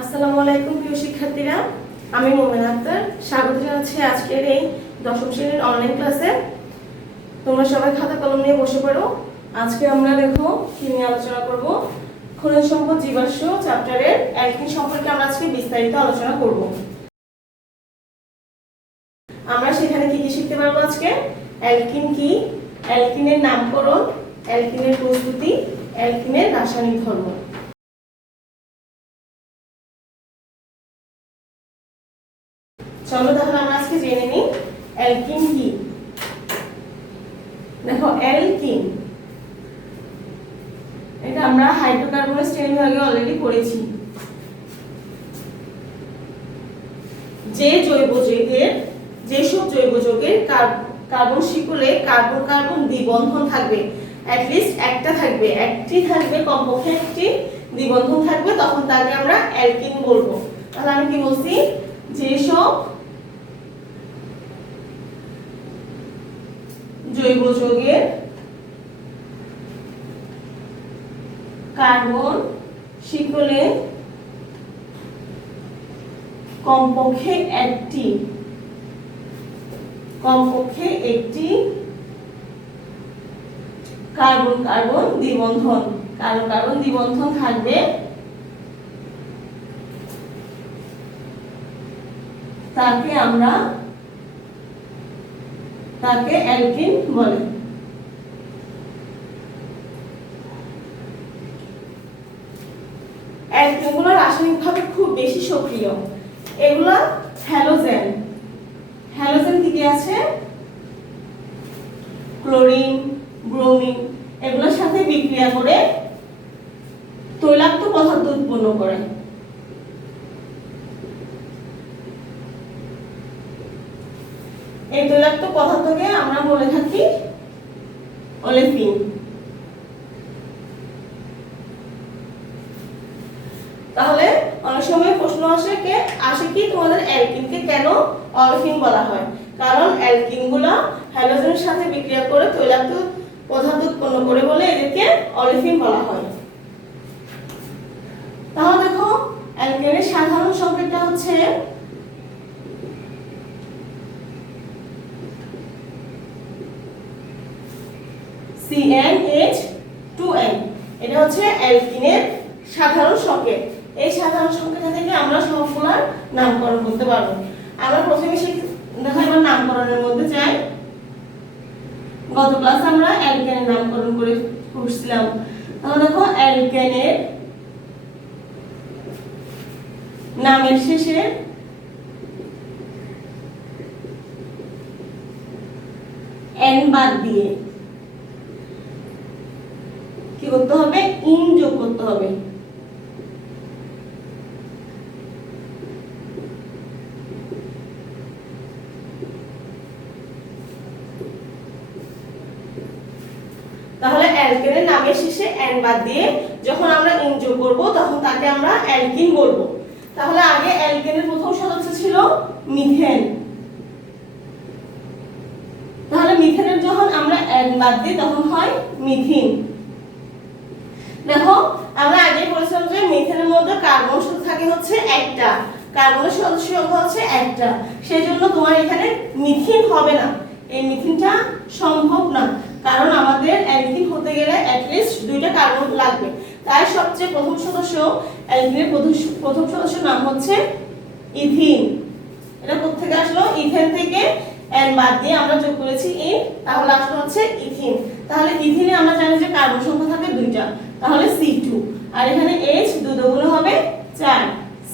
আসসালামু আলাইকুম প্রিয় শিক্ষার্থীরা, আমি মোমেনা আক্তার স্বাগত জানাচ্ছি আজকের এই দশম শ্রেণীর অনলাইন ক্লাসে। তোমরা সবাই খাতা কলম নিয়ে বসে পড়ো। আজকে আমরা দেখো কি নিয়ে আলোচনা করব। খনিজ সম্পদ জীবাশ্ম চ্যাপ্টারের অ্যালকিন সম্পর্কে আমরা আজকে বিস্তারিত আলোচনা করব। আমরা সেখানে কি কি শিখতে পারবো আজকে? অ্যালকিন কি, অ্যালকিনের নামকরণ, অ্যালকিনের প্রস্তুতি, অ্যালকিনের রাসায়নিক ধর্ম। চলো তাহলে আমরা আজকে জেনে নিই অ্যালকিন কি। দেখো অ্যালকিন, এটা আমরা হাইড্রোকার্বনের শ্রেণীবিভাগে অলরেডি পড়েছি। যেসব জৈব যৌগের কার্বন শিকলে কার্বন কার্বন দ্বিবন্ধন থাকবে, অ্যাটলিস্ট একটা থাকবে, একটি থাকবে, কমপক্ষে একটি দ্বিবন্ধন থাকবে, তখন তাকে আমরা অ্যালকিন বলবো। তাহলে আমি কি বলছি? যেসব জৈব যৌগের কার্বন শিকলে কমপক্ষে একটি কার্বন কার্বন দ্বিবন্ধন থাকবে, তাকে অ্যালকিন বলে। অ্যালকিনগুলো রাসায়নিকভাবে খুব বেশি সক্রিয়। এগুলা হ্যালোজেন কি কি আছে? ক্লোরিন, ব্রোমিন, এগুলোর সাথে বিক্রিয়া করে তৈলাক্ত পদার্থ উৎপন্ন করে। এই তৈলাক্ত পদার্থকে আমরা বলে থাকি অলেফিন। তাহলে অনেক সময় প্রশ্ন আসে কি তোমাদের অ্যালকিনকে কেন অলেফিন বলা হয়? কারণ অ্যালকিনগুলো হ্যালোজেনের সাথে বিক্রিয়া করে তৈলাক্ত পদার্থ উৎপন্ন করে বলে এদেরকে অলেফিন বলা হয়। তাহলে দেখো অ্যালকিনের সাধারণ সংকেতটা হচ্ছে CnH2n। এটা হচ্ছে অ্যালকিনের সাধারণ সংকেত। এই সাধারণ সংকেত থেকে আমরা সবগুলোর নামকরণ করতে পারবো। আমরা প্রথমে দেখো এবার নামকরণের মধ্যে যাই। গত ক্লাসে আমরা অ্যালকেনের নামকরণ করে পড়ছিলাম। তাহলে দেখো অ্যালকেনের নামের শেষে n বাদ দিয়ে কি করতে হবে? ইন যোগ করতে হবে। তাহলে অ্যালকেনের নামের শেষে n বাদ দিয়ে যখন আমরা ইন যোগ করব তখন তাকে আমরা অ্যালকিন বলবো। তাহলে আগে অ্যালকেনের প্রথম সদস্য ছিল মিথেন। তাহলে মিথেনের যখন আমরা n বাদ দিই তখন হয় মিথিন। দেখো আমরা আগে বলেছিলাম যে মিথেনের মধ্যে কার্বন শুধু থাকে হচ্ছে একটা, কার্বনের সদস্য সংখ্যা হচ্ছে একটা, সেজন্য তোমার এখানে মিথিন হবে না। এই মিথিনটা সম্ভব না, কারণ আমাদের অ্যালকিন হতে গেলে অ্যাটলিস্ট দুইটা কার্বন লাগবে। তাই সবচেয়ে প্রথম সদস্য অ্যালকিনের প্রথম সদস্যের নাম হচ্ছে ইথিন। এটা কোথা থেকে আসলো? ইথেন থেকে n বাদ দিয়ে আমরা যোগ করেছি ইন, তাহলে আসলো হচ্ছে ইথিন। তাহলে ইথিনে আমরা জানি যে কার্বন সংখ্যা থাকে দুইটা, তাহলে C2, আর এখানে H দুই গুণ হবে 4,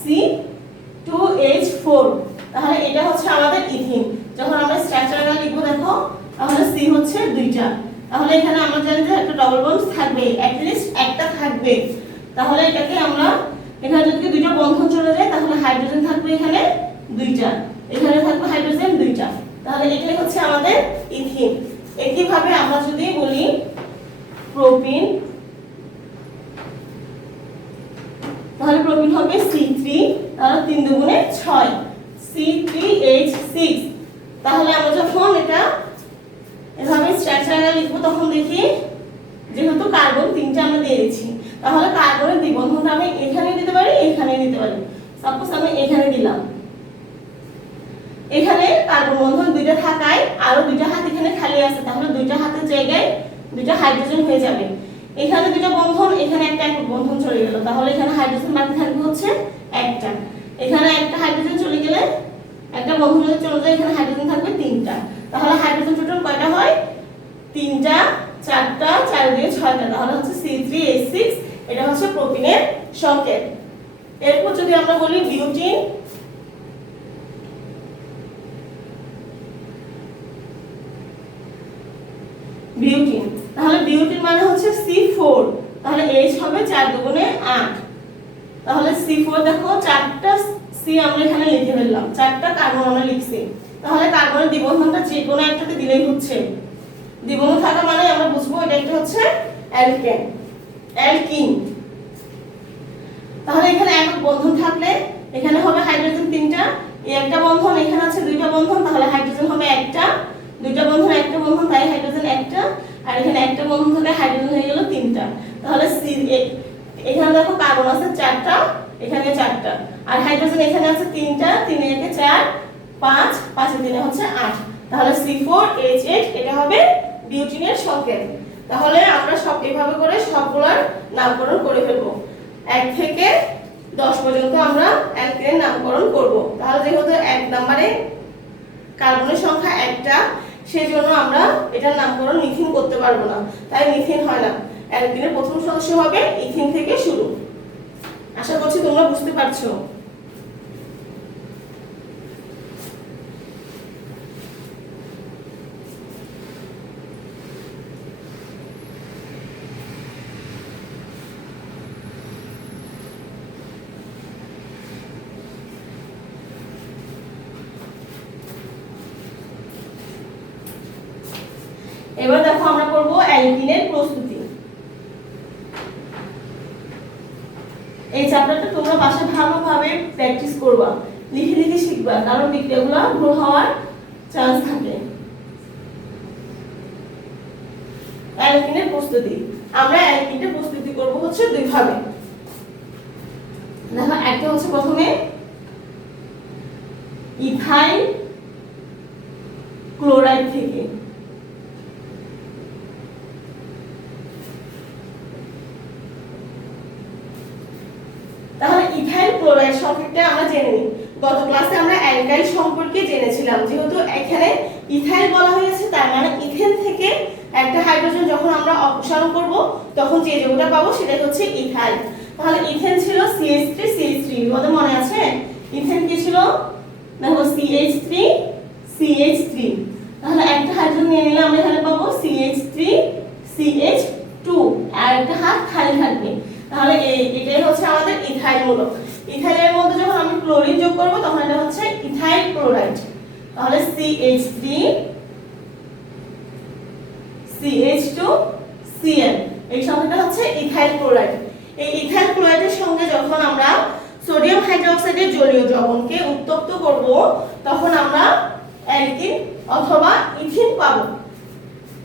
C2H4। তাহলে এটা হচ্ছে আমাদের ইথিন। যখন আমরা স্ট্রাকচারটা লিখবো দেখো, তাহলে C হচ্ছে দুইটা, তাহলে এখানে আমরা জানি যে একটা ডবল বন্ড থাকবে, অ্যাটলিস্ট একটা থাকবে। তাহলে এটাকে আমরা এখানে যদি দুইটা বন্ধন চলে যায় তাহলে হাইড্রোজেন থাকবে এখানে দুইটা, এখানে থাকবে হাইড্রোজেন দুইটা, তাহলে এটাই হচ্ছে আমাদের ইথিন। একইভাবে আমরা যদি বলি প্রোপিন, তাহলে প্রোপিন হবে C3, তাহলে 3 দুগুণে 6, C3H6। তাহলে আমরা যখন এটা এভাবে স্ট্রাকচারটা লিখবো তখন দেখি যেহেতু কার্বন 3টা আমরা দিয়ে দিচ্ছি, তাহলে কার্বনের দ্বিবন্ধনটা আমি এখানে দিতে পারি, এখানে দিতে পারি। সাপোজ আমি এখানে দিলাম, এখানে কার্বন বন্ধন দুইটা থাকায় আরো দুইটা হাত এখানে খালি আছে, তাহলে দুইটা হাতের জায়গায় দুইটা হাইড্রোজেন হয়ে যাবে। এখানে দুইটা বন্ধন, এখানে একটা একক বন্ধন চলে গেল, তাহলে এখানে হাইড্রোজেন বাকি থাকবে হচ্ছে একটা। এখানে একটা হাইড্রোজেন চলে গেলে, একটা বন্ধন যদি চলে যায়, এখানে হাইড্রোজেন থাকবে তিনটা। তাহলে হাইড্রোজেন টোটাল কয়টা হয়? তিনটা, চারটা, 4 দিয়ে 6টা, তাহলে হচ্ছে C3H6। এটা হচ্ছে প্রোটিনের সংকেত। এরপর যদি আমরা বলি বিউটিন, বিউটিন, তাহলে বিউটিন মানে হচ্ছে C4, তাহলে H হবে 4 দুগুণে 8, তাহলে C4 দেখো 4টা C আমরা এখানে লিখে ফেললাম, 4টা কার্বন আমরা লিখছি। তাহলে কার্বনের দ্বিবন্ধনটা যে কোনো একটাতে দিলেই হচ্ছে, দ্বিবন্ধন থাকা মানে আমরা বুঝবো এটা একটা হচ্ছে অ্যালকেন, অ্যালকিন। তাহলে এখানে একক বন্ধন থাকলে এখানে হবে হাইড্রোজেন তিনটা, এই একটা বন্ধন, এখানে আছে দুইটা বন্ধন, তাহলে হাইড্রোজেন হবে একটা, দুইটা বন্ধন একটা বন্ধন, তাই হাইড্রোজেন একটা, আর এখানে একটা বন্ধন থেকে হাইড্রোজেন হয়ে গেল তিনটা। তাহলে এখানে দেখো কার্বন আছে 4টা, এখানে 4টা, আর হাইড্রোজেন এখানে আছে 3টা, 3 এ 4, 5, 5 এ 3 হচ্ছে 8, তাহলে C4H8 এটা হবে বিউটিনের সংকেত। তাহলে আমরা সব এভাবে করে সবগুলোর নামকরণ করে ফেলবো, 1 থেকে 10 পর্যন্ত আমরা অ্যালকেনের নামকরণ করব। তাহলে যেহেতু 1 নম্বরে কার্বনের সংখ্যা একটা, সেজন্য আমরা এটার নামকরণ মিথিন করতে পারবো না, তাই মিথিন হয় না। অ্যালকেনের প্রথম সদস্য হবে ইথিন থেকে শুরু। আশা করছি তোমরা বুঝতে পারছো। এবার দেখো আমরা করব অ্যালকিনের প্রস্তুতি। এই চ্যাপ্টারটা তোমরা বাসায় ভালোভাবে প্র্যাকটিস করবা, লিখে লিখে শিখবা, কারণ বিক্রিয়াগুলো ভুল হওয়ার চান্স থাকে। অ্যালকিনের প্রস্তুতি, আমরা অ্যালকিনের প্রস্তুতি করব হচ্ছে দুই ভাবে। দেখো একটা হচ্ছে প্রথমে ইথাইল ক্লোরাইড থেকে, তাহলে ইথাইল ক্লোরাইড সম্পর্কে আমরা জেনে নিই। গত ক্লাসে আমরা অ্যালকাইল সম্পর্কে জেনেছিলাম, যেহেতু এখানে ইথাইল বলা হয়েছে, তার মানে ইথেন থেকে একটা হাইড্রোজেন যখন আমরা অপসারণ করব তখন যে যৌগটা পাবো সেটাই হচ্ছে ইথাইল। তাহলে ইথেন ছিল CH3 CH3, তোমাদের মনে আছে? ইথেন কি ছিল? দেখো CH3 CH3, তাহলে একটা হাইড্রোজেন নিয়ে নিলে আমরা এখানে পাবো CH3 CH2, আর একটা হাত খালি থাকবে। তাহলে এটাই হচ্ছে আমাদের ইথাইল মূলক। ইথাইলের মধ্যে যখন আমি ক্লোরিন যোগ করব তখন এটা হচ্ছে ইথাইল ক্লোরাইড। তাহলে CH3 CH2 Cl, এই সংখ্যাটা হচ্ছে ইথাইল ক্লোরাইড। এই ইথাইল ক্লোরাইডের সঙ্গে যখন আমরা সোডিয়াম হাইড্রোক্সাইডের জলীয় দ্রবণকে উত্তপ্ত করব তখন আমরা অ্যালকিন অথবা ইথিন পাবো।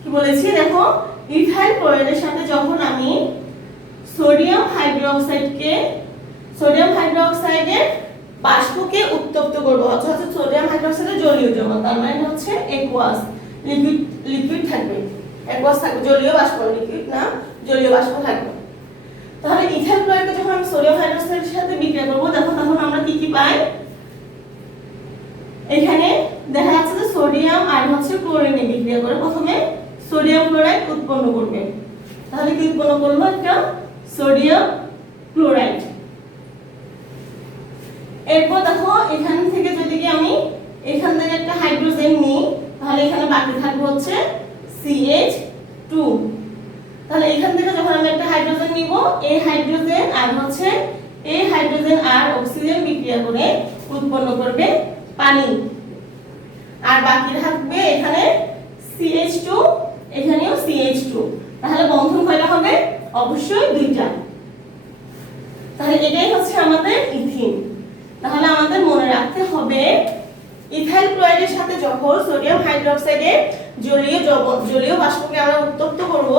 কি বলেছি দেখো, ইথাইল ক্লোরাইডের সাথে যখন আমি সোডিয়াম হাইড্রোক্সাইডের বাষ্পকে উত্তপ্ত করব, অর্থাৎ সোডিয়াম হাইড্রোক্সাইডের জলীয় দ্রবণ, তার মানে হচ্ছে অ্যাকুয়াস, লিকুইড থাকবে, অ্যাকুয়াস থাকবে, জলীয় বাষ্প, লিকুইড না, জলীয় বাষ্প থাকবে। তাহলে ইথাইল ক্লোরাইডকে যখন আমি সোডিয়াম হাইড্রোক্সাইডের সাথে বিক্রিয়া করব দেখো তখন আমরা কি কি পাই? এখানে দেখা যাচ্ছে যে সোডিয়াম আর হচ্ছে ক্লোরিনে বিক্রিয়া করে প্রথমে সোডিয়াম ক্লোরাইড উৎপন্ন করবে। তাহলে কি উৎপন্ন করলো? একটা সোডিয়াম ক্লোরাইড। এরপর দেখো এখান থেকে যদি আমি এখান থেকে একটা হাইড্রোজেন নিই তাহলে এখানে বাকি থাকবে হচ্ছে CH2। তাহলে এখান থেকে যখন আমি একটা হাইড্রোজেন নিব, এই হাইড্রোজেন আর হচ্ছে এই হাইড্রোজেন আর অক্সিজেন বিক্রিয়া করে উৎপন্ন করবে পানি, আর বাকি থাকবে এখানে CH2, এখানেও CH2। তাহলে বন্ধন কয়টা হবে? অবশ্যই দুইটা। তাহলে এটাই হচ্ছে আমাদের ইথিন। তাহলে আমাদের মনে রাখতে হবে ইথাইল ক্লোরাইডের সাথে যখন সোডিয়াম হাইড্রোক্সাইডের জলীয় বাষ্পকে আমরা উত্তপ্ত করব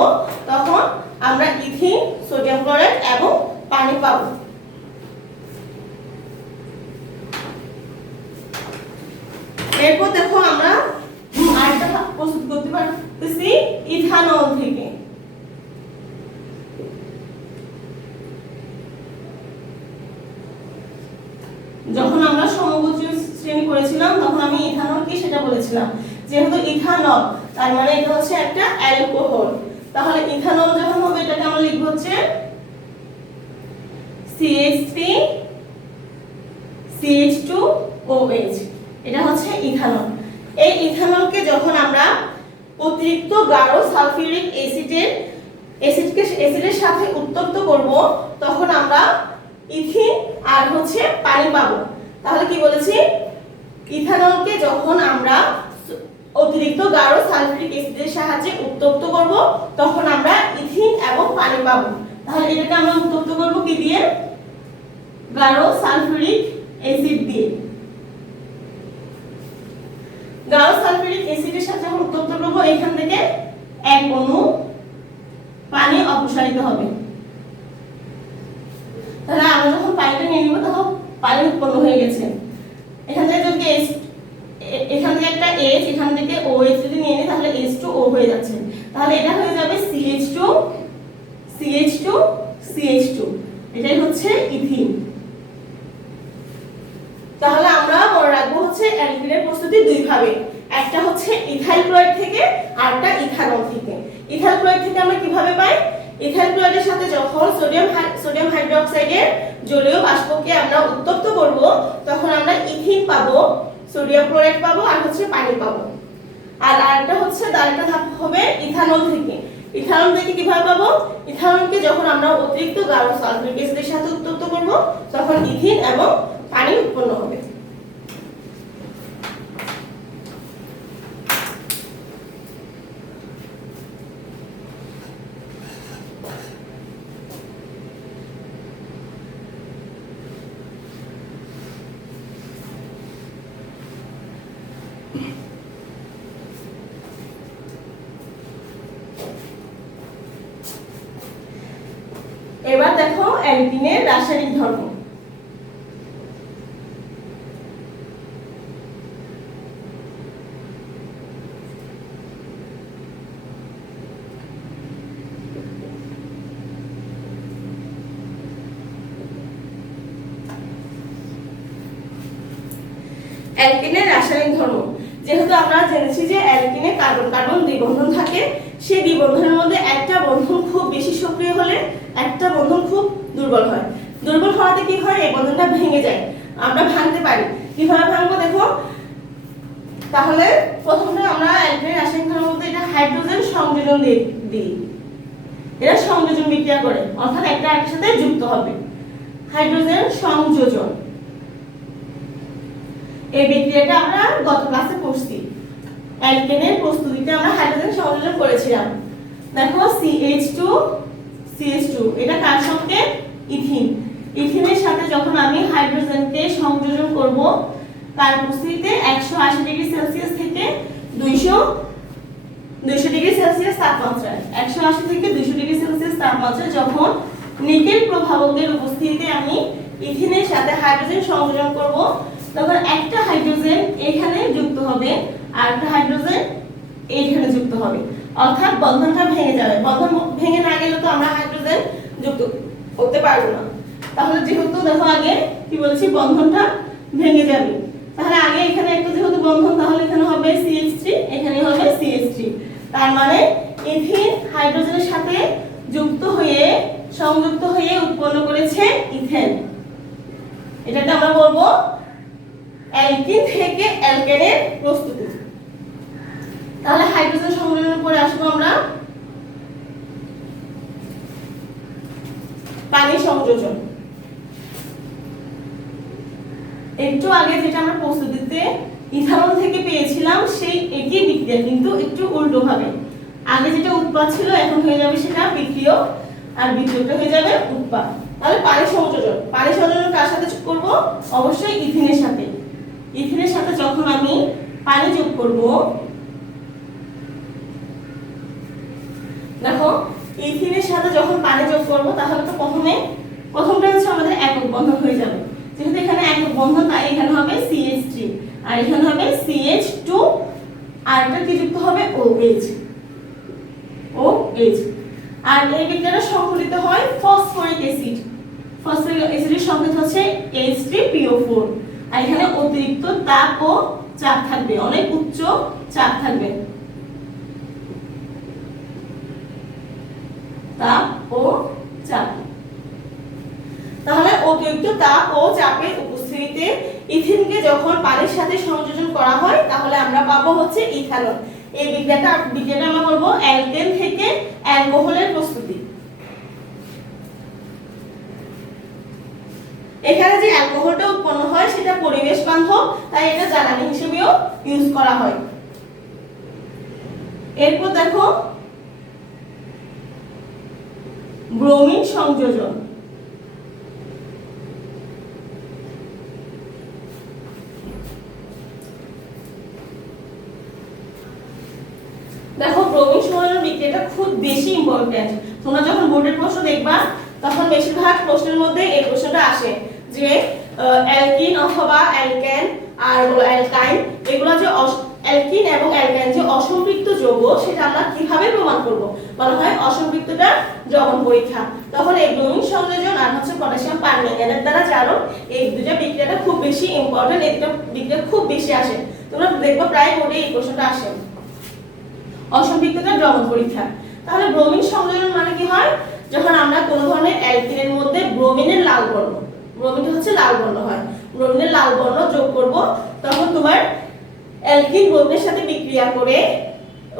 তখন আমরা ইথিন, সোডিয়াম ক্লোরাইড এবং পানি পাবো। এরপর দেখো আমরা আরেকটা প্রস্তুত করতে পারতেছি ইথানল থেকে। যখন আমরা সমগোত্রীয় শ্রেণী করেছিলাম তখন আমি ইথানল কি সেটা বলেছিলাম, যেহেতু ইথানল তার মানে এটা হচ্ছে একটা অ্যালকোহল, তাহলে ইথানল যখন হবে এটাকে আমরা লিখব হচ্ছে CH3 CH2OH, এটা হচ্ছে ইথানল। এই ইথানলকে যখন আমরা অতিরিক্ত গাঢ় সালফিউরিক অ্যাসিডের সাথে উত্তপ্ত করব তখন আমরা ইথিন আর হচ্ছে পানি পাবো। তাহলে কি বলেছি, ইথানলকে যখন আমরা অতিরিক্ত গাঢ় সালফিউরিক অ্যাসিডের সাহায্যে উত্তপ্ত করব তখন আমরা ইথিন এবং পানি পাবো। তাহলে এটাকে আমরা উত্তপ্ত করব কি দিয়ে, গাঢ় সালফিউরিক অ্যাসিড দিয়ে। গাঢ় সালফিউরিক অ্যাসিডের সাথে যখন উত্তপ্ত করব এখান থেকে এক অণু পানি অপসারিত হবে। তাহলে আমরা যখন পানিটা নিয়ে নিব তখন পানি উৎপন্ন হয়ে গেছে। এখান থেকে যদি এখান থেকে একটা H, এখান থেকে OH যদি নিয়ে নিই তাহলে H2O হয়ে যাচ্ছে। তাহলে এটা হয়ে যাবে CH2, এটাই হচ্ছে ইথিন। তাহলে আমরা মনে রাখবো হচ্ছে অ্যালকিনের প্রস্তুতি দুই ভাবে, একটা হচ্ছে ইথাইল ক্লোরাইড থেকে আর একটা ইথানল থেকে। ইথাইল ক্লোরাইড থেকে আমরা কিভাবে পাই, ইথাইল ক্লোরাইডের সাথে যখন সোডিয়াম হাইড্রোক্সাইডের জলীয় বাষ্পকে আমরা উত্তপ্ত করব তখন আমরা ইথিন পাবো, সোডিয়াম ক্লোরাইড পাবো আর হচ্ছে পানি পাবো। আর আরেকটা হচ্ছে আরেকটা ধাপ হবে ইথানল থেকে। ইথানল থেকে কিভাবে পাবো, ইথানলকে যখন আমরা অতিরিক্ত গাঢ় সালফিউরিক অ্যাসিডের সাথে উত্তপ্ত করব তখন ইথিন এবং পানি উৎপন্ন হবে। এবার দেখো অ্যালকিনের রাসায়নিক ধর্ম। অ্যালকিনের রাসায়নিক ধর্ম, যেহেতু আমরা জেনেছি যে অ্যালকিনে কার্বন কার্বন দ্বিবন্ধন থাকে, সেই দ্বিবন্ধনের মধ্যে একটা বন্ধন খুব বেশি সক্রিয় হলে একটা বন্ধন খুব দুর্বল হয়। দুর্বল হওয়াতে কি হয়, এই বন্ধনটা ভেঙে যায়। আমরা ভাঙতে পারি, কিভাবে ভাঙবো দেখো। তাহলে প্রথমে আমরা অ্যালকিনের রাসায়নিক ধর্মের মধ্যে এটা হাইড্রোজেন সংযোজন দিই, এরা সংযোজন বিক্রিয়া করে, অর্থাৎ একটা একটার সাথে যুক্ত হবে, হাইড্রোজেন সংযোজন। এই বিক্রিয়াটা আমরা গত ক্লাসে পড়ছি, অ্যালকেনের প্রস্তুতিতে আমরা হাইড্রোজেন সংযোজন করেছিলাম। দেখো CH2 এটা কার সঙ্গে, ইথিন। ইথিনের সাথে যখন আমি হাইড্রোজেনকে সংযোজন করব তার উপস্থিতিতে 180 ডিগ্রি সেলসিয়াস থেকে 200 ডিগ্রি সেলসিয়াস তাপমাত্রায়, 180 থেকে 200 ডিগ্রি সেলসিয়াস তাপমাত্রায় যখন নিকেল প্রভাবকের উপস্থিতিতে আমি ইথিনের সাথে হাইড্রোজেন সংযোজন করব তখন একটা হাইড্রোজেন এখানে যুক্ত হবে আর একটা হাইড্রোজেন এইখানে যুক্ত হবে, অর্থাৎ বন্ধনটা ভেঙে যাবে। বন্ধন ভেঙে না গেলে তো আমরা হাইড্রোজেন যুক্ত করতে পারবো না। তাহলে যেহেতু দেখো আগে কি বলেছি, বন্ধনটা ভেঙে যাবে, তাহলে আগে এখানে একটা যেহেতু বন্ধন তাহলে এখানে হবে CH3, এখানে হবে CH3। তার মানে ইথিন হাইড্রোজেনের সাথে সংযুক্ত হয়ে উৎপন্ন করেছে ইথেন। এটাকে আমরা বলবো অ্যালকিন থেকে অ্যালকেনের প্রস্তুতি। তাহলে হাইড্রোজেন সংযোজনের পরে আসবো আমরা পানি সংযোজন। একটু আগে যেটা আমরা প্রস্তুতিতে ইথানল থেকে পেয়েছিলাম সেই একই বিক্রিয়া, কিন্তু একটু উল্টো ভাবে। আগে যেটা উৎপাদ ছিল এখন হয়ে যাবে সেটা বিক্রিয়ক, আর বিক্রিয়কটা হয়ে যাবে উৎপাদ। তাহলে পানি সংযোজন কার সাথে করব, অবশ্যই ইথিনের সাথে। ইথিনের সাথে যখন আমি পানি যোগ করব, দেখো ইথিনের সাথে যখন পানি যোগ করব তাহলে তো প্রথমটা হচ্ছে আমাদের একক বন্ধন হয়ে যাবে। যেহেতু এখানে একক বন্ধন, তাই এখানে হবে CH3 আর এখানে হবে CH2 আর এটা কি যুক্ত হবে OH। আর এই বিক্রিয়াটা সংঘটিত হয় ফসফরিক অ্যাসিড। ফসফরিক অ্যাসিডের সংকেত হচ্ছে H3PO4। আর এখানে অতিরিক্ত তাপ ও চাপ থাকবে, অনেক উচ্চ চাপ থাকবে, তাপ ও চাপ। তাহলে অতিরিক্ত তাপ ও চাপের উপস্থিতিতে ইথিনকে যখন পানির সাথে সংযোজন করা হয় তাহলে আমরা পাবো হচ্ছে ইথানল। এই বিক্রিয়াটা আমরা করব অ্যালকেন থেকে অ্যালকোহলের প্রস্তুতি। এখানে যে অ্যালকোহলটা উৎপন্ন হয় সেটা পরিবেশ বান্ধব, তাই এটা জ্বালানি হিসেবেও ইউজ করা হয়। এরপর দেখো ব্রোমিন সংযোজন। দেখো ব্রোমিন সংযোজন বিক্রিয়াটা খুব বেশি ইম্পর্টেন্ট। তোমরা যখন বোর্ডের প্রশ্ন দেখবা তখন বেশিরভাগ প্রশ্নের মধ্যে এই প্রশ্নটা আসে যে অ্যালকিন অথবা অ্যালকেন আর অ্যালকাইন, এগুলো যে অ্যালকিন এবং অ্যালকাইন যে অসম্পৃক্ত যৌগ সেটা আমরা কিভাবে প্রমাণ করব, বলা হয় অসম্পৃক্ততা দ্রবণ পরীক্ষা। তখন এই ব্রোমিন সংযোজন আর হচ্ছে পটাশিয়াম পারম্যাঙ্গানেট দ্বারা জানো এই দুটো বিক্রিয়াটা খুব বেশি ইম্পর্টেন্ট, এই দুটো বিক্রিয়া খুব বেশি আসে। তোমরা দেখবে প্রায় বোর্ডে এই প্রশ্নটা আসে, অসম্পৃক্ততা দ্রবণ পরীক্ষা। তাহলে ব্রোমিন সংযোজন মানে কি হয়, যখন আমরা কোনো ধরনের অ্যালকিনের মধ্যে ব্রোমিনের লাল বর্ণ, ব্রোমিনটা হচ্ছে লাল বর্ণ হয়, ব্রোমিনের লাল বর্ণ যোগ করব, তখন তোমার অ্যালকিন ব্রোমিনের সাথে বিক্রিয়া করে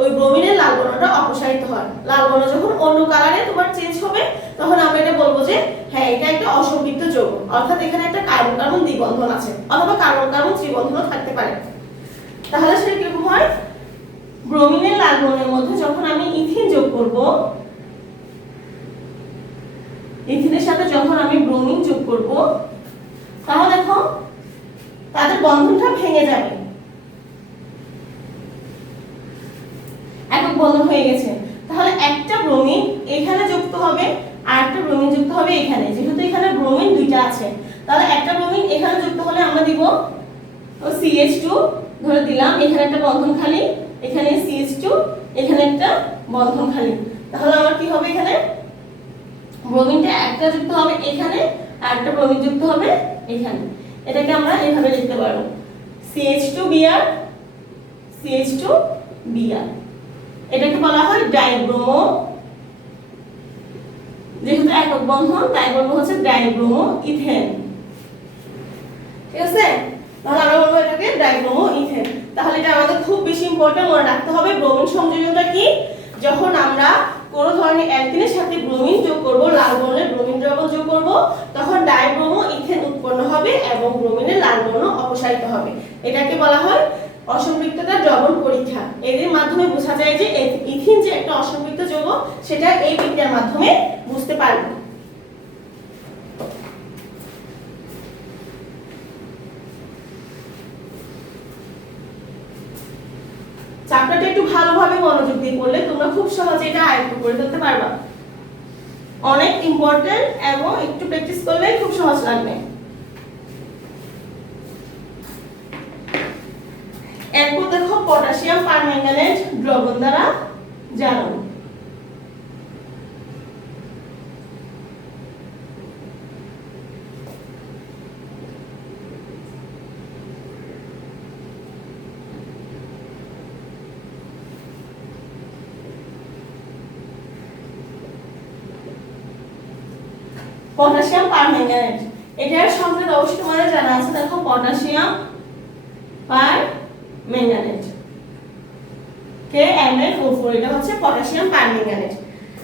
ওই ব্রোমিনের লাল বর্ণটা অপসারিত হয়। লাল বর্ণ যখন অন্য কালারে তোমার চেঞ্জ হবে তখন আমরা এটা বলবো যে হ্যাঁ এটা একটা অসম্পৃক্ত যৌগ, অর্থাৎ এখানে একটা কার্বন কার্বন দ্বিবন্ধন আছে অথবা কার্বন কার্বন ত্রিবন্ধনও থাকতে পারে। তাহলে সেটা কিরকম হয়, ব্রোমিনের লাল বর্ণের মধ্যে যখন আমি ইথিন যোগ করব, ইথিনের সাথে যখন আমি ব্রোমিন যোগ করব তাহলে দেখো তাদের বন্ধনটা ভেঙে যাবে, একক বন্ধন হয়ে গেছে। তাহলে একটা ব্রোমিন এখানে যুক্ত হবে আর একটা ব্রোমিন যুক্ত হবে এখানে, যেহেতু এখানে ব্রোমিন দুইটা আছে তাহলে একটা ব্রোমিন এখানে যুক্ত হলে আমরা দিব CH2 ধরে দিলাম, এখানে একটা বন্ধন খালি, এখানে CH2, এখানে একটা বন্ধন খালি। তাহলে আমার কি হবে, এখানে ব্রোমিনটা একটা যুক্ত হবে এখানে আর একটা ব্রোমিন যুক্ত হবে এখানে। এটাকে আমরা এইভাবে লিখতে পারবো CH2Br, CH2Br। এটাকে বলা হয় ডাইব্রোমো, যেহেতু একক বন্ধন তাই বলবো হচ্ছে ডাইব্রোমো ইথেন। ঠিক আছে, তাহলে আমরা বলবো এটাকে ডাইব্রোমো ইথেন। তাহলে এটা আমাদের খুব বেশি ইম্পর্টেন্ট, মনে রাখতে হবে ব্রোমিন সংযোজনটা কি, যখন আমরা কোন ধরনের অ্যালকিনের সাথে ব্রোমিন যোগ করব, লাল বর্ণের ব্রোমিন দ্রবণ যোগ করব, তখন ডাইব্রোমো ইথেন উৎপন্ন হবে এবং ব্রোমিনের লাল বর্ণ অপসারিত হবে। এটাকে বলা হয় অসম্পৃক্ততা দ্রবণ পরীক্ষা। এর মাধ্যমে বোঝা যায় যে ইথিন যে একটা অসম্পৃক্ত যৌগ সেটা এই বিক্রিয়ার মাধ্যমে বুঝতে পারব। চ্যাপ্টারটা একটু ভালোভাবে মনোযোগ দিয়ে পড়লে তোমরা খুব সহজে এটা আয়ত্ত করে ফেলতে পারবা। অনেক ইম্পর্টেন্ট এবং একটু প্র্যাকটিস করলে খুব সহজ লাগবে। এরপর দেখো পটাশিয়াম পারম্যাঙ্গানেট দ্রবণ দ্বারা জ্বালানি। পটাশিয়াম পারম্যাঙ্গানেট, এটার সংকেত অবশ্যই তোমাদের জানা আছে। দেখো পটাশিয়াম পারম্যাঙ্গানেট KMnO4, এটা হচ্ছে পটাশিয়াম পারম্যাঙ্গানেট।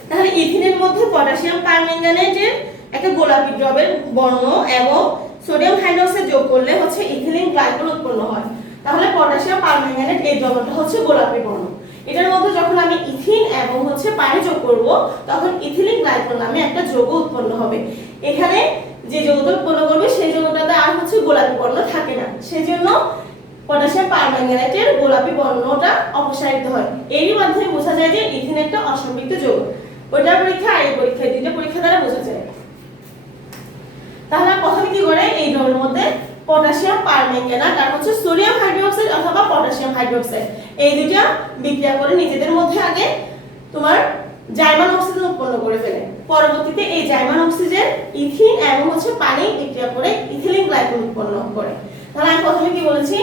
তাহলে ইথিনের মধ্যে পটাশিয়াম পারম্যাঙ্গানেটের একটা গোলাপি দ্রবের বর্ণ এবং সোডিয়াম হাইড্রোক্সাইড যোগ করলে হচ্ছে ইথিলিন গ্লাইকল উৎপন্ন হয়। তাহলে পটাশিয়াম পারম্যাঙ্গানেট এই দ্রবণটা হচ্ছে গোলাপি বর্ণ। এটার মধ্যে যখন আমি ইথিন এবং হচ্ছে পানি যোগ করব তখন ইথিলিন গ্লাইকল নামে একটা যৌগ উৎপন্ন হবে। এখানে যে যৌগটা উৎপন্ন করবে সেই যৌগটাতে আর হচ্ছে গোলাপি বর্ণ থাকে না, সেজন্য পটাশিয়াম পারম্যাঙ্গানেটের গোলাপি বর্ণটা অপসারিত হয়। এরই মাধ্যমে বোঝা যায় যে ইথিন একটা অসম্পৃক্ত যৌগ। ওইটার পরীক্ষা আর এই পরীক্ষা, দুইটা পরীক্ষা দ্বারা বোঝা যায়। তাহলে প্রথমে কি করে এই দ্রবণের মধ্যে পটাশিয়াম পারম্যাঙ্গানেট আর হচ্ছে সোডিয়াম হাইড্রোক্সাইড অথবা পটাশিয়াম হাইড্রোক্সাইড এই দুইটা বিক্রিয়া করে নিজেদের মধ্যে আগে তোমার জার্মান অক্সিজেন উৎপন্ন করে ফেলে। পরবর্তীতে এই জার্মান অক্সিজেন ইথিন এবং হচ্ছে পানি বিক্রিয়া করে ইথিলিন গ্লাইকল উৎপন্ন করে। তাহলে আমি প্রথমে কি বলেছি,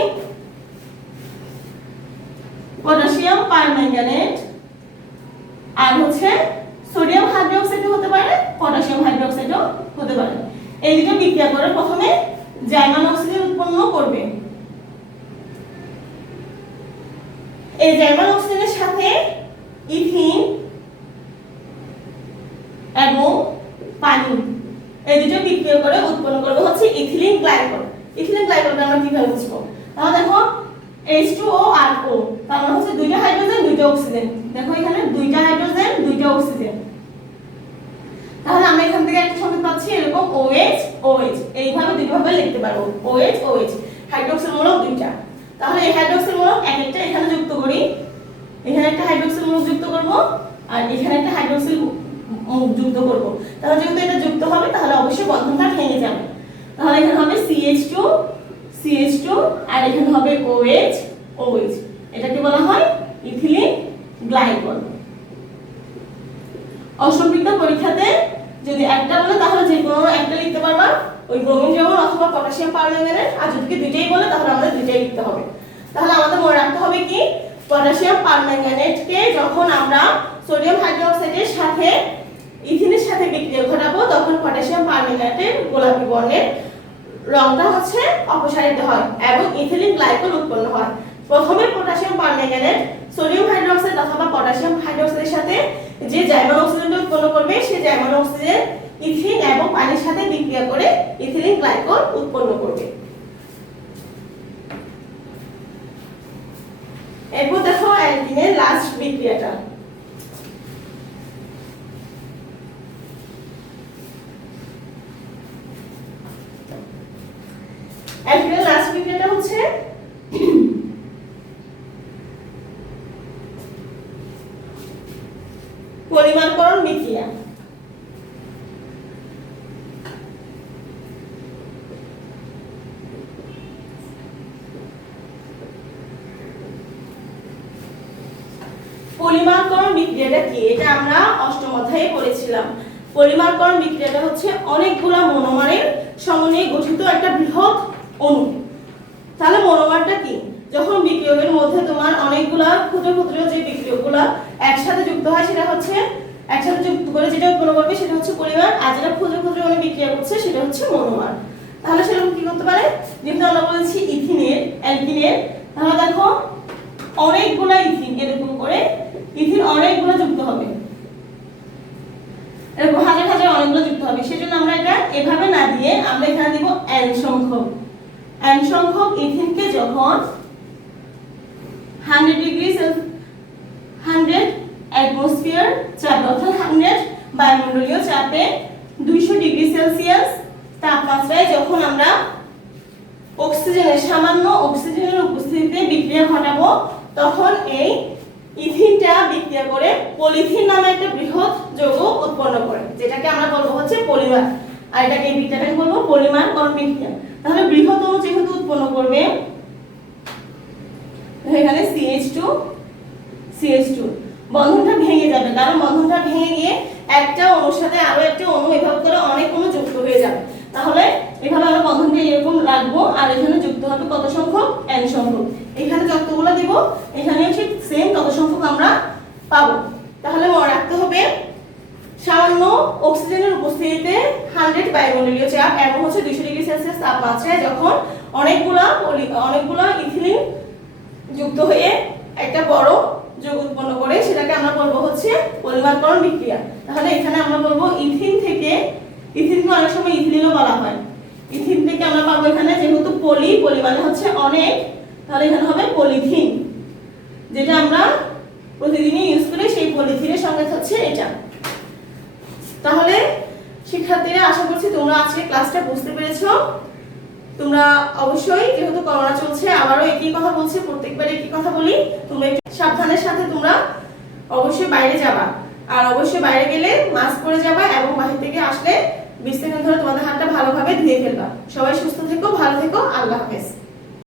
পটাশিয়াম পারম্যাঙ্গানেট আর হচ্ছে সোডিয়াম হাইড্রোক্সাইড হতে পারে, পটাশিয়াম হাইড্রোক্সাইডও হতে পারে। এই দুটো বিক্রিয়া করে প্রথমে জার্মান অক্সিজেন উৎপন্ন করবে। এই জার্মান অক্সিজেনের সাথে ইথিন এবং পানি এই দুটো বিক্রিয়া করে উৎপন্ন করবে হচ্ছে ইথিলিন গ্লাইকল। ইথিলিন গ্লাইকলটা আমরা কিভাবে বুঝবো? তাহলে দেখো H2O আর O, তার মানে হচ্ছে দুইটা হাইড্রোজেন দুইটা অক্সিজেন। দেখো এখানে দুইটা হাইড্রোজেন দুইটা অক্সিজেন। তাহলে আমরা এখান থেকে একটা সংকেত পাচ্ছি এরকম OH OH, এইভাবে দুইভাবে লিখতে পারবো OH OH, হাইড্রোক্সিল মূলক দুইটা। তাহলে এই হাইড্রোক্সিল মূলক এক একটা এখানে যুক্ত করি, এখানে একটা হাইড্রোক্সিল মূলক যুক্ত করব আর এখানে একটা হাইড্রোক্সিল যুক্ত করব। তাহলে যেহেতু এটা যুক্ত হবে তাহলে অবশ্যই বন্ধনটা ভেঙে যাবে। তাহলে এখানে হবে CH2 CH2 আর এখানে হবে OH OH, এটাকে বলা হয় ইথিলিন গ্লাইকল। অসম্পৃক্ত পরীক্ষাতে যদি একটা বলে তাহলে যে কোনো একটা লিখতে পারবা, ওই ব্রোমিন দ্রবণ অথবা পটাশিয়াম পারম্যাঙ্গানেট, আর যদি দুইটাই বলে তাহলে আমাদের দুইটাই লিখতে হবে। তাহলে আমাদের মনে রাখতে হবে কি, পটাশিয়াম পারম্যাঙ্গানেটকে যখন আমরা সোডিয়াম হাইড্রোক্সাইডের সাথে ইথিনের সাথে বিক্রিয়া ঘটাবো তখন পটাশিয়াম পারম্যাঙ্গানেটের গোলাপী বর্ণের রংটা হচ্ছে অপসারিত হয় এবং ইথিলিন গ্লাইকল উৎপন্ন হয়। প্রথমে পটাশিয়াম পারম্যাঙ্গানেট সোডিয়াম হাইড্রোক্সাইড অথবা পটাশিয়াম হাইড্রোক্সাইডের সাথে যে জার্মান অক্সিজেনটা উৎপন্ন করবে সেই জার্মান অক্সিজেন ইথিন এবং পানির সাথে বিক্রিয়া করে ইথিলিন গ্লাইকল উৎপন্ন করবে। এরপর দেখো অ্যালকিনের লাস্ট বিক্রিয়াটা। অ্যালকিনের লাস্ট বিক্রিয়াটা হচ্ছে পরিমাণকরণ বিক্রিয়া। পরিমাণকরণ বিক্রিয়াটা কি, এটা আমরা অষ্টম অধ্যায়ে পড়েছিলাম। পরিমাণকরণ বিক্রিয়াটা হচ্ছে অনেকগুলা মনোমারের সমন্বয়ে গঠিত একটা বৃহৎ অণু। তাহলে মনোমারটা কি, যখন বিক্রিয়কের মধ্যে তোমার অনেকগুলা ক্ষুদ্র ক্ষুদ্র যে বিক্রিয়কগুলা একসাথে যুক্ত হয় সেটা হচ্ছে একসাথে যুক্ত করে যেটা উৎপন্ন করবে সেটা হচ্ছে পরিমাণ, আর যেটা ক্ষুদ্র ক্ষুদ্র অনেক বিক্রিয়া করছে সেটা হচ্ছে মনোমার। তাহলে সেরকম কি করতে পারে, যেহেতু আমরা বলেছি ইথিনের অ্যালকিনের, তাহলে দেখো অনেকগুলা ইথিন এরকম করে ইথিন অনেকগুলো যুক্ত হবে, এরকম হাজার হাজার অনেকগুলো যুক্ত হবে। সেজন্য আমরা এটা এভাবে না দিয়ে আমরা এখানে দিব n সংখ্যক। n সংখ্যক ইথিনকে যখন 100 ডিগ্রি 100 অ্যাটমোস্ফিয়ার চাপে অর্থাৎ 100 বায়ুমণ্ডলীয় চাপে 200 ডিগ্রি সেলসিয়াস তাপমাত্রায় যখন আমরা অক্সিজেনের সামান্য অক্সিজেনের উপস্থিতিতে বিক্রিয়া ঘটাবো তখন এই ইথিনটা বিক্রিয়া করে পলিথিন নামে একটা বৃহৎ যৌগ উৎপন্ন করে, যেটাকে আমরা বলবো হচ্ছে পলিমার, আর এটাকে এই বিক্রিয়াটাকে বলবো পলিমারকরণ বিক্রিয়া। তাহলে বৃহৎ অণু যেহেতু উৎপন্ন করবে, এখানে CH2 বন্ধনটা ভেঙে যাবে, কারণ বন্ধনটা ভেঙে গিয়ে একটা অণুর সাথে আরো একটা অণু এভাবে করে অনেক অণু যুক্ত হয়ে যাবে। তাহলে এভাবে আমরা বন্ধনটা এরকম রাখবো আর এখানে যুক্ত হবে কত সংখ্যক, n সংখ্যক। এখানে যতগুলো দিব এখানেও ঠিক সেম তত সংখ্যক আমরা পাবো। তাহলে মনে রাখতে হবে সামান্য অক্সিজেনের উপস্থিতিতে 100 বায়ুমণ্ডলীয় চাপ এবং হচ্ছে 200 ডিগ্রি সেলসিয়াস তাপমাত্রায় যখন অনেকগুলো ইথিলিন যুক্ত হয়ে একটা বড় যৌগ উৎপন্ন করে সেটাকে আমরা বলবো হচ্ছে পলিমারকরণ বিক্রিয়া। তাহলে এখানে আমরা বলবো ইথিনকে অনেক সময় ইথিলিনও বলা হয়। ইথিন থেকে আমরা পাবো এখানে যেহেতু পলি মানে হচ্ছে অনেক, তাহলে এখানে হবে পলিথিন, যেটা আমরা প্রতিদিনই ইউজ করি, সেই পলিথিনের সংকেত হচ্ছে এটা। তাহলে শিক্ষার্থীরা আশা করছি তোমরা আজকে ক্লাসটা বুঝতে পেরেছো। তোমরা অবশ্যই, যেহেতু করোনা চলছে আবারও একই কথা বলছি, প্রত্যেকবার একই কথা বলি, তোমরা একটু সাবধানের সাথে তোমরা অবশ্যই বাইরে যাবা, আর অবশ্যই বাইরে গেলে মাস্ক পরে যাবা এবং বাহির থেকে আসলে 20 সেকেন্ড ধরে তোমাদের হাতটা ভালোভাবে ধুয়ে ফেলবা। সবাই সুস্থ থেকো, ভালো থেকো, আল্লাহ হাফেজ।